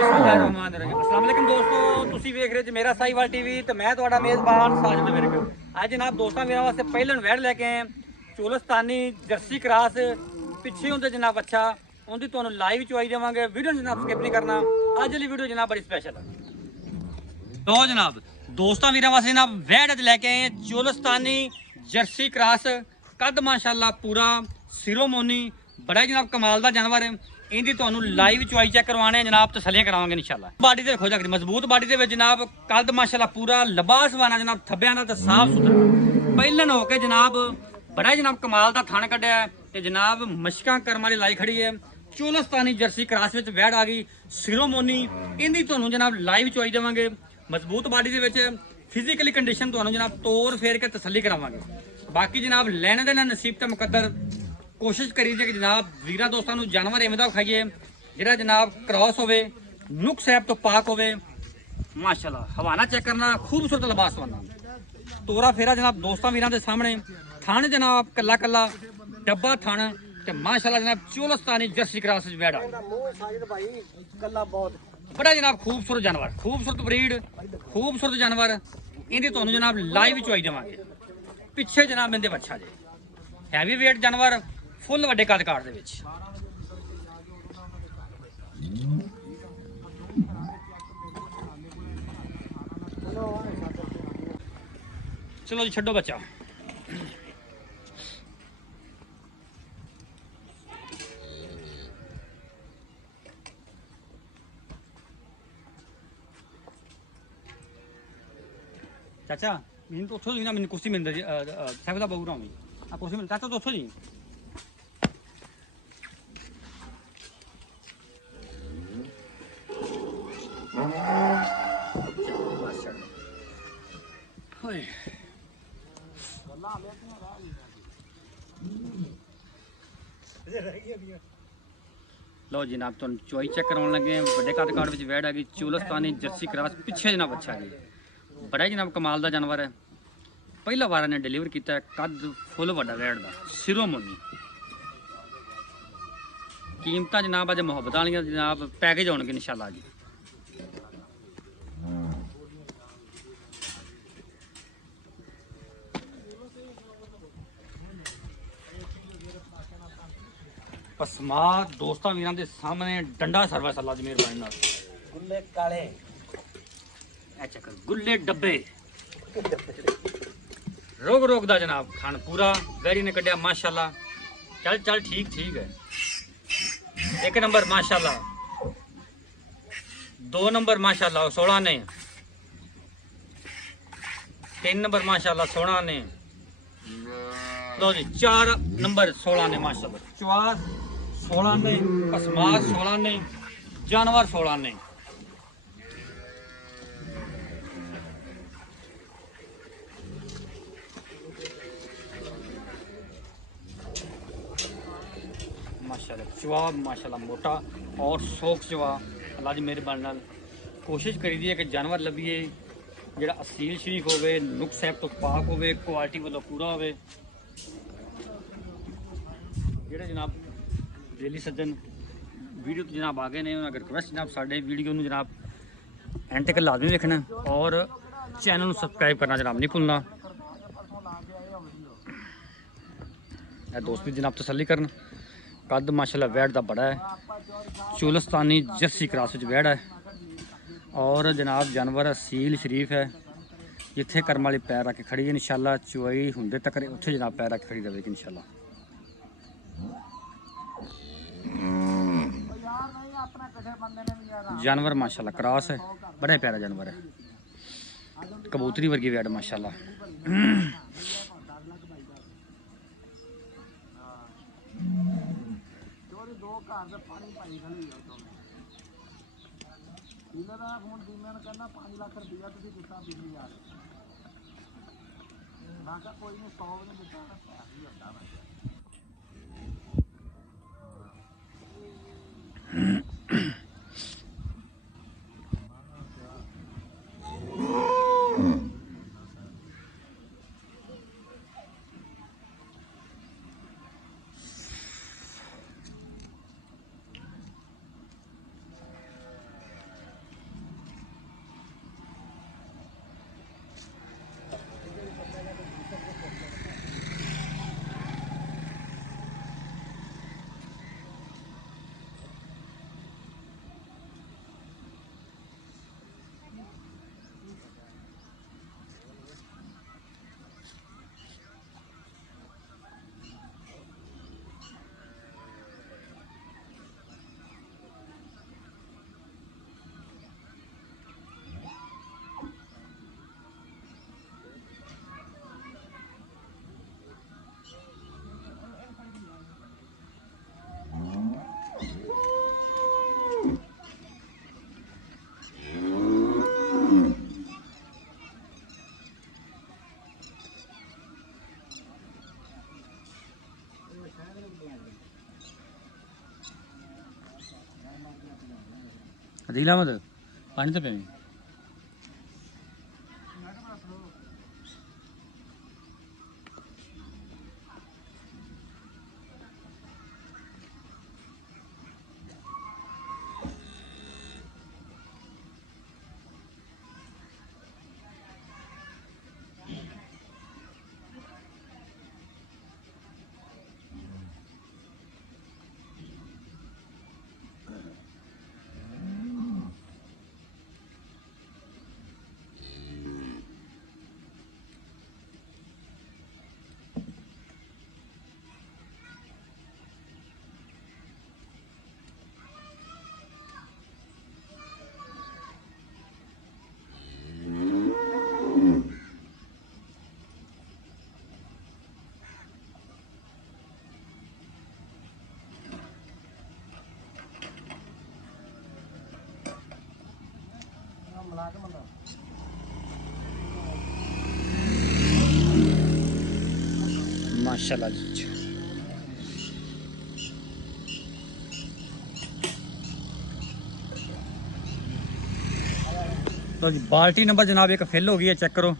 अस्सलाम वालेकुम दोस्तों, ਤੁਸੀਂ ਵੇਖ ਰਹੇ ਜੀ ਮੇਰਾ ਸਾਈਵਾਲ ਟੀਵੀ ਤੇ ਮੈਂ ਤੁਹਾਡਾ ਮੇਜ਼ਬਾਨ ਸਾਜਦ ਵਿਰਕ। ਅੱਜ ਜਨਾਬ ਦੋਸਤਾਂ ਮੇਰਾ ਵਾਸਤੇ ਪਹਿਲਣ ਵੈੜ ਲੈ ਕੇ ਆਏ ਚੋਲਸਤਾਨੀ ਜਰਸੀ ਕ੍ਰਾਸ ਪਿੱਛੇ ਹੁੰਦੇ ਜਨਾਬ ਅੱਛਾ ਉਹਦੀ ਤੁਹਾਨੂੰ ਲਾਈਵ ਚੁਆਈ ਦੇਵਾਂਗੇ। ਵੀਡੀਓ ਜਨਾਬ ਸਕਿਪ ਨਹੀਂ ਕਰਨਾ। ਅੱਜ ਵਾਲੀ ਵੀਡੀਓ ਜਨਾਬ ਬੜੀ ਸਪੈਸ਼ਲ ਹੈ। ਲੋ ਜਨਾਬ ਦੋਸਤਾਂ ਵੀਰਾਂ ਵਾਸਤੇ ਜਨਾਬ ਵੈੜ ਅੱਜ ਲੈ ਕੇ ਆਏ ਚੋਲਸਤਾਨੀ ਜਰਸੀ ਕ੍ਰਾਸ। ਕੱਦ ਮਾਸ਼ਾਅੱਲਾ ਪੂਰਾ ਸਿਰੋਮੋਨੀ बड़ा जनाब कमाल का जानवर है। इनकी तो लाइव चुआई चेक करवाने जनाब तसलियां करावांगे इंशाल्लाह। बाडी ते देखो जाके मजबूत बाडी दे विच जनाब कद माशाल्लाह पूरा लबासवाना जनाब थब्बियां दा ते साफ सुथरा पहलन हो के जनाब बड़ा जनाब कमाल का थण कड्डिया ते जनाब मशकां कर्म वाली लाई खड़ी है। चोलस्तानी जर्सी क्रास विच वैड़ आ गई सिरोमोनी। इनकी तो जनाब लाइव चुआई देवांगे। मजबूत बाडी दे विच फिजिकली कंडीशन तो जनाब तोड़ फेर के तसली करावांगे। बाकी जनाब लैने देना नसीब ते मुकद्दर। कोशिश करी कि जनाब वीर दोस्तों को जानवर इवें विखाइए जो जनाब क्रॉस हो नुक साहब तो पाक हो माशाल्लाह। हवाना चेक करना खूबसूरत लिबास बनना तोरा फेरा जनाब दोस्तों वीर के सामने थन जनाब कला कला डब्बा थन ते माशाल्लाह जनाब चोलस्तानी जर्सी क्रास बैठा बड़ा जनाब खूबसूरत जानवर खूबसूरत ब्रीड खूबसूरत जानवर। इनकी तो जनाब लाइव चुआई देवांगे। पिछे जनाब इनके बच्चा जे हैवी वेट जानवर फुल वड्डे कद काट दे विच। चलो जी छड्डो बच्चा। चाचा मैंने तो उठो जी ना, मैंने कुर्सी मिल रही साहब का बहु रहा हूँ आप कुर्सी मिल चाचा तो उठो जी। लो जनाब तुम चुआई चेक करवाने लगे बड़े कद काट में वैड़ आ गई चोलस्तानी जर्सी क्रास पिछे जनाब अच्छा जी बड़ा जनाब कमाल का जानवर है। पहला बार ने डिलीवर किया कद फुल वड्डा वैड़ का सिरोमोनी। कीमत जनाब अज मुहब्बत वाली जनाब पैकेज आउणगे इंशाल्लाह जी। पसमा दोस्तों वीर के सामने डंडा सर्विस अल्लाह की मेहरबानी गुल्ले काले चक्कर गुल्ले डब्बे रोग रोग दा जनाब खान पूरा बैरी ने कढ़िया माशाल्लाह। चल चल ठीक ठीक है। एक नंबर माशाल्लाह 2 नंबर माशाल्लाह 16 ने 3 नंबर माशाल्लाह 16 ने लो जी 4 नंबर 16 ने माशाल्लाह चवार 16 ने पसमार 16 ने जानवर 16 ने। माशाल्लाह चवा माशाल्लाह मोटा और शौक चवा अल्लाह की मेहरबानी नाल कोशिश करी कि जानवर लभीए जिहड़ा असील शरीफ होवे नुक साहब तो पाक होवे क्वालिटी वालों पूरा होवे। जिहड़े जनाब डेली सज्जन वीडियो तो जनाब आ गए ने अगर रिक्वेस्ट जनाब साडे वीडियो नूं जनाब एंड तक लाजमी देखना और चैनल नूं सबसक्राइब करना जनाब नहीं भूलना। दोस्त भी जनाब तसल्ली करन कद माशाल्लाह वैड़ का बड़ा है चोलस्तानी जर्सी क्रास वैड़ है और जनाब जानवर असील शरीफ है। जिथे कर्म वाली पैर रख के खड़ी है इंशाल्लाह चुआई होंदे तक उत्थे जनाब पैर रख खड़ी रहेगी इंशाल्लाह। जानवर माशाल्लाह क्रास है बड़ा प्यारा जानवर है कबूतरी वर्गी वैड़ माशाल्लाह। अदील अहमद पानी तो पे माशाल्लाह जी। तो जी बाल्टी नंबर जनाब एक फिल हो गई है, चेक करो।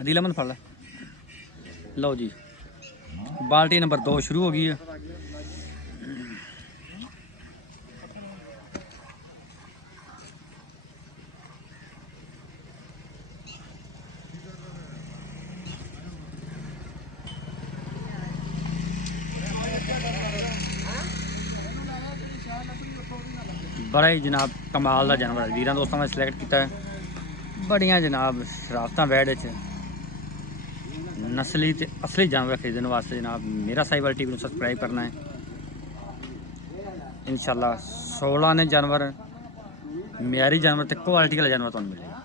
अदील अहमद फड़ लो जी, बाल्टी नंबर 2 शुरू हो गई है। बड़ा ही जनाब कमाल का जानवर है वीर दोस्तों, मैं सिलेक्ट किया है। बड़िया जनाब शराफत बैड नस्ली ते असली जानवर खरीदने वास्ते जनाब मेरा साहिवाल टीवी को सबसक्राइब करना है। इंशाल्लाह 16 ने जानवर म्यारी जानवर ते क्वालिटी वाला जानवर तुहानू मिलेगा।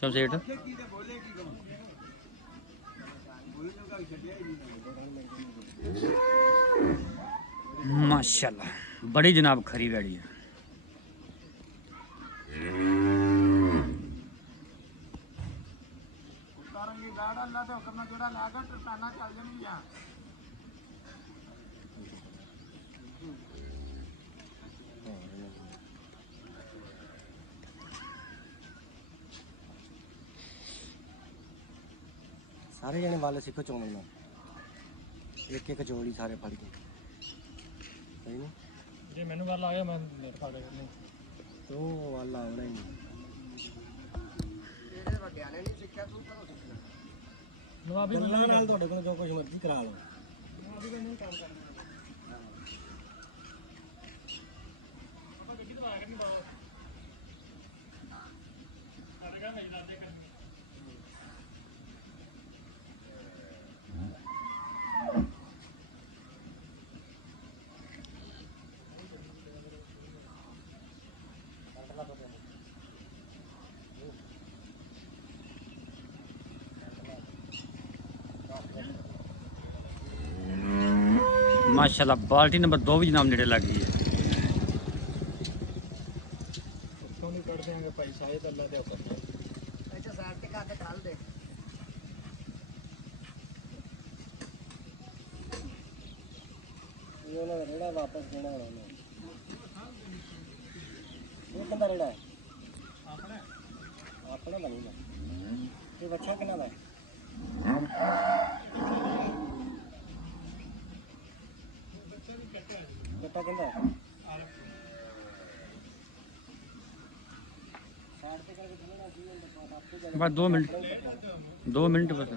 क्यों सेठ माशाल्लाह बड़ी जनाब खरी बैड़ी है। सारे जने वाले सिखो चोणना एक एक चोली सारे फड़ के सही नहीं जे मैनू गल आ गया मैं फड़ के तो वाला आउना ही नहीं ਇਹਦੇ ਵੱਡਿਆਂ ਨੇ ਨਹੀਂ ਸਿੱਖਿਆ ਤੂੰ ਕਦੋਂ ਸਿੱਖਣਾ ਨਵਾਬੀ ਗੱਲਾਂ ਨਾਲ ਤੁਹਾਡੇ ਕੋਲ ਜੋ ਕੁਝ ਮਰਜ਼ੀ ਕਰਾ ਲਓ ਨਵਾਬੀ ਨੇ ਕੰਮ ਕਰਨਾ ਆਪਾਂ ਗੱਡੀ ਤੋਂ ਆ ਗਏ ਨਹੀਂ ਬਾਬਾ ਕਰਗਾ ਨਹੀਂ ਲਾਦੇ ਕਰ माशाल्लाह बाल्टी नंबर 2 भी जनाब नेड़े लग गई है। ਉੱਥੋਂ ਨਹੀਂ ਕੱਢ ਦਿਆਂਗੇ ਭਾਈ ਸਾਹਿਬ ਅੱਲਾ ਦੇ ਹੁਕਮ ਨਾਲ ਅੱਛਾ ਸਾਈਡ ਤੇ ਕਰ ਦੇ ਢਾਲ ਦੇ ਇਹ ਉਹਨਾਂ ਦਾ ਰੇੜਾ ਵਾਪਸ ਦੇਣਾ ਹੋਣਾ ਉਹਨੇ ਇਹ ਕਿੰਨਾ ਰੇੜਾ ਹੈ ਆਪਣਾ ਬਣੂਗਾ ਇਹ ਬੱਚਾ ਕਿੰਨਾ ਦਾ ਬੱਟਾ ਕਿੰਨਾ ਹੈ साइड पे करके चलना चाहिए आपको बस 2 मिनट बस।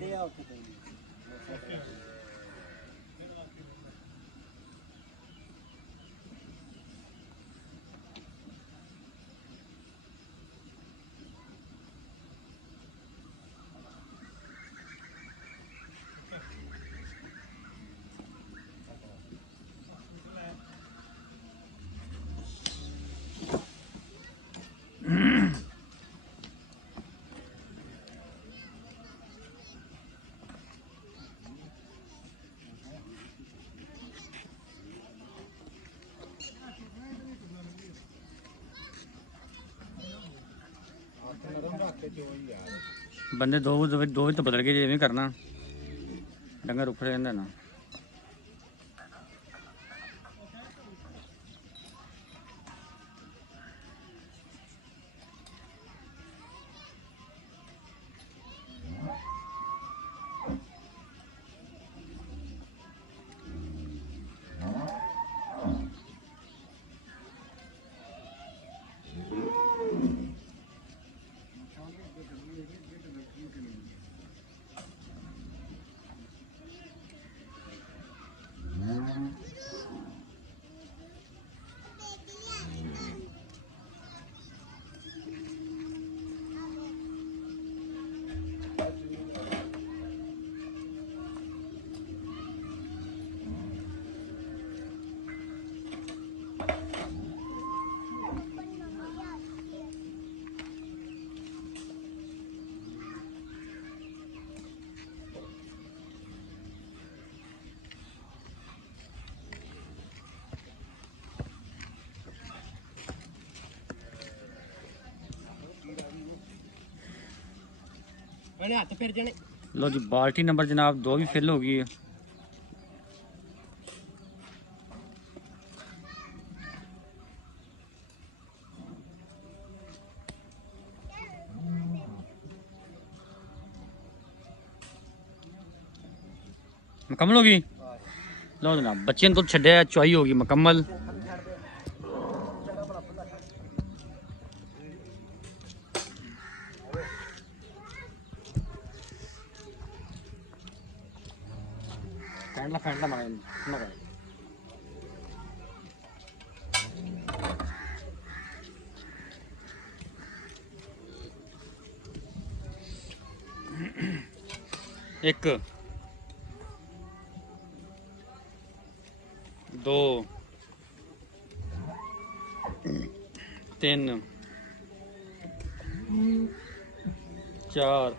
दे आओ तो ਚੋਂ ਹੀ ਆ ਬੰਦੇ ਦੋ ਹੀ ਤਾਂ ਬਦਲ ਗਏ, ਜਿਵੇਂ ਕਰਨਾ ਡੰਗਰ ਉੱਪਰ ਰਹਿੰਦਾ ਨਾ। मैंने हाथ फिर जाने। लो जी बाल्टी नंबर जनाब 2 भी फिल हो गई है। मुकम्मल होगी। लो जनाब बच्चे ने तो छड्या, चुआई होगी मुकम्मल। फैंडला मारे एक 2 3 4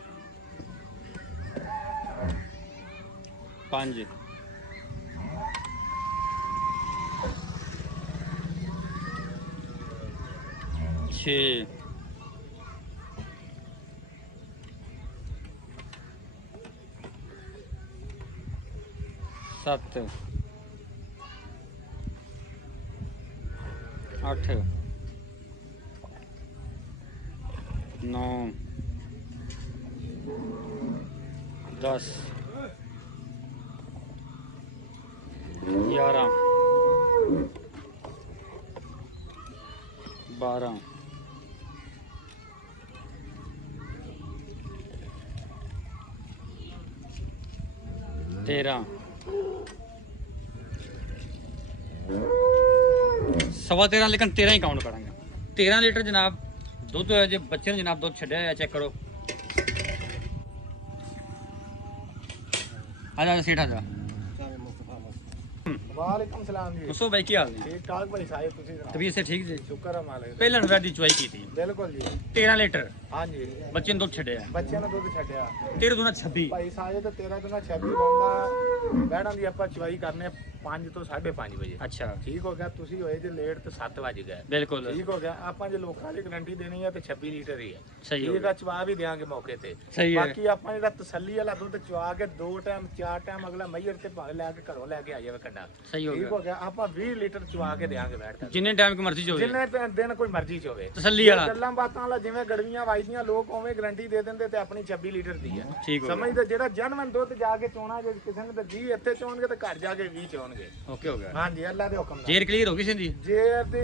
5 6 7 8 9 10 11 12 13 सवा 13 लेकिन 13 ही काउंट करेंगे। 13 लीटर जनाब दुध है जो बच्चे ने जनाब दुध छड्या है, चेक करो। आजा सीट आजा। वालेकुम सलाम जी। उसो भाई की हाल है? ठीक ठाक भाई साहब, ਤੁਸੀਂ ਸੁਣਾਓ? तबीयत से ठीक जी? ਸ਼ੁਕਰ ਹੈ ਮਾਲਕ ਦਾ। पहले नंबर दी चुआई की थी ਬਿਲਕੁਲ ਜੀ। 13 लीटर ਹਾਂਜੀ बच्चे ने दुध छड्या है। ਬੱਚਿਆਂ ਨੂੰ ਦੁੱਧ ਛੱਡਿਆ 13 दूना 26 ਭਾਈ ਸਾਹਿਬ ਤੇ 13 ਤੋਂ 26 ਬੰਦਾ ਬੈਠਾਂ ਦੀ ਆਪਾਂ ਚਵਾਈ ਕਰਨੇ 5 ਤੋਂ 5:30 ਵਜੇ। अच्छा ਠੀਕ ਹੋ ਗਿਆ, ਤੁਸੀਂ ਹੋਏ ਜੇ ਲੇਟ ਤੇ 7 ਵਜ ਗਏ। बिल्कुल ਠੀਕ ਹੋ ਗਿਆ। ਆਪਾਂ ਜੇ ਲੋਕਾਂ ਦੀ ਗਰੰਟੀ ਦੇਣੀ ਹੈ ਤੇ 26 ਲੀਟਰ ਹੀ ਹੈ। सही हो ਠੀਕ गया। ਆ, ਚਵਾ ਵੀ ਦੇਾਂਗੇ ਮੌਕੇ ਤੇ। सही है। ਬਾਕੀ ਆਪਾਂ ਜਿਹੜਾ ਤਸੱਲੀ ਵਾਲਾ ਦੁੱਧ ਚਵਾ ਕੇ 2 ਟਾਈਮ 4 ਟਾਈਮ ਅਗਲਾ ਮਈਰ ਤੇ ਭਾਵੇਂ ਲੈ ਕੇ ਘਰੋਂ ਲੈ ਕੇ ਆ ਜਾਵੇ ਕੰਡਾ। सही हो ਠੀਕ गया। ਹੋ ਗਿਆ। ਆਪਾਂ 20 ਲੀਟਰ ਚਵਾ ਕੇ ਦੇਾਂਗੇ ਬੈਠ ਕੇ, जिन्ने टाइम की मर्जी जो होवे ਜਿੰਨੇ ਦਿਨ ਕੋਈ ਮਰਜ਼ੀ ਚ ਹੋਵੇ। तसल्ली वाला ਗੱਲਾਂ ਬਾਤਾਂ ਵਾਲਾ ਜਿਵੇਂ ਗੜਵੀਆਂ ਵਾਜਦੀਆਂ ਲੋਕ ਉਵੇਂ ਗਰੰਟੀ ਦੇ ਦਿੰਦੇ ਤੇ ਆਪਣੀ 26 ਲੀਟਰ ਦੀ ਹੈ। ठीक हो गया। ਸਮਝਦੇ ਜਿਹੜਾ ਜਨਮਨ ਦੁੱਧ ਜਾ ਕੇ ਚੋਣਾ, ਜੇ ਕਿਸੇ ਨੇ ਤਾਂ 20 ਇੱਥੇ ਚੋਣਗੇ ਤੇ ਘਰ ਜਾ ਕੇ 20 ਚੋਣਗੇ। ओके हो गया। ਹਾਂਜੀ ਅੱਲਾ ਦੇ ਹੁਕਮ ਨਾਲ। जेर क्लियर होगी सिंधी? ਜੇ ਤੇ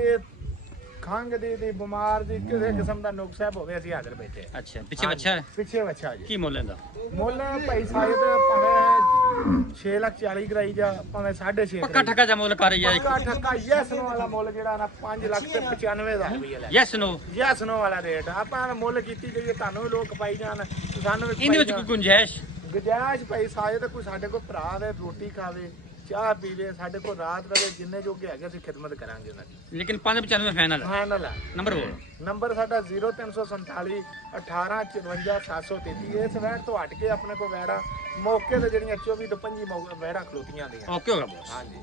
ਖੰਗ ਦੀ ਬਿਮਾਰ ਦੀ ਕਿਸੇ ਕਿਸਮ ਦਾ ਨੁਕਸ ਹੋਵੇ ਅਸੀਂ ਹਾਜ਼ਰ ਬੈਠੇ। अच्छा पीछे बच्चा है ਪਿੱਛੇ ਬੱਚਾ ਜੀ। की मोल लेंदा? ਮੁੱਲ ਭਾਈ ਸਾਹਿਬ ਭਾਵੇਂ 6,40,000 ਕਰਾਈ ਜਾ ਭਾਵੇਂ 6.5 पक्का ठक्का जा मोल कर या ਪੱਕਾ ਠੱਕਾ ਯੈਸ ਨੋ ਵਾਲਾ ਮੁੱਲ ਜਿਹੜਾ ਨਾ 5,95,000 ਰੁਪਏ ਲੈ। यस नो ਯੈਸ ਨੋ ਵਾਲਾ ਰੇਟ ਆਪਾਂ ਮੁੱਲ ਕੀਤੀ ਗਈ ਹੈ, ਤੁਹਾਨੂੰ ਵੀ ਲੋਕ ਪਾਈ ਜਾਣ, ਸਾਨੂੰ ਵੀ इनदे विच कोई गुंजाइश? ਗੁਜਾਇਸ਼ ਭਾਈ ਸਾਹਿਬ ਤੇ ਕੋਈ ਸਾਡੇ ਕੋਲ ਭਰਾ ਦੇ ਰੋਟੀ ਖਾਵੇ, ਚਾਹ ਪੀਵੇ, ਸਾਡੇ ਕੋਲ ਰਾਤ ਰਵੇ, ਜਿੰਨੇ ਜੋਗੇ ਹੈਗੇ ਅਸੀਂ ਖਿਦਮਤ ਕਰਾਂਗੇ ਉਹਨਾਂ ਦੀ। लेकिन 595 फाइनल है। ਫਾਈਨਲ ਹੈ। नंबर बोल। ਨੰਬਰ ਸਾਡਾ 0347 18 54 733। ਇਸ ਵੈੜ ਤੋਂ ਹਟ ਕੇ ਆਪਣੇ ਕੋਲ ਵੈੜਾ ਮੌਕੇ ਤੇ ਜਿਹੜੀਆਂ 24 ਤੋਂ 25 ਵੈੜਾ ਖਲੋਤੀਆਂ ਦੀਆਂ। ओके होगा बॉस। ਹਾਂਜੀ।